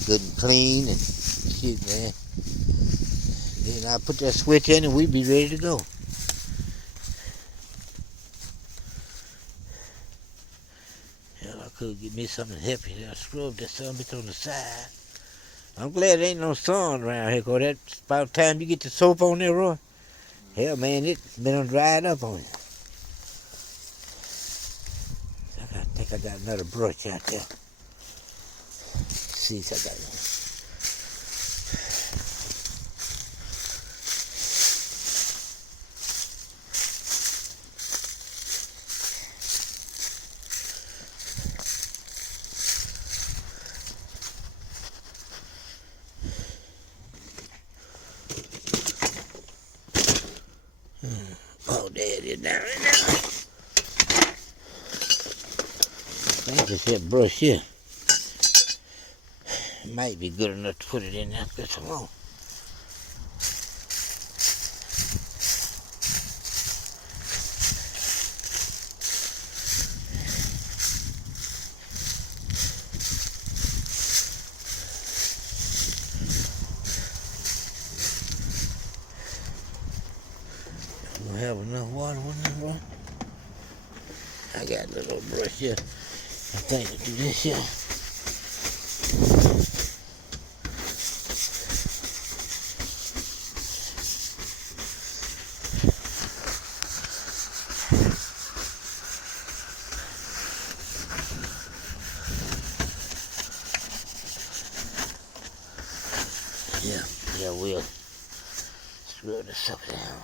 it good and clean and shit, man. Then I put that switch in and we be ready to go. Hell, I could get me something heavy. I scrub that some bit on the side. I'm glad there ain't no sun around here, 'cause that's about time you get the soap on there, Roy. Hell, man, it's been dried up on you. I think I got another brush out there. See if I got it. Oh, there it is down there now. I think it's that brush here. Might be good enough to put it in there. Get some more. Don't have enough water on that, bro. I got a little brush here. I think to do this here. Yeah, we'll screw this up down.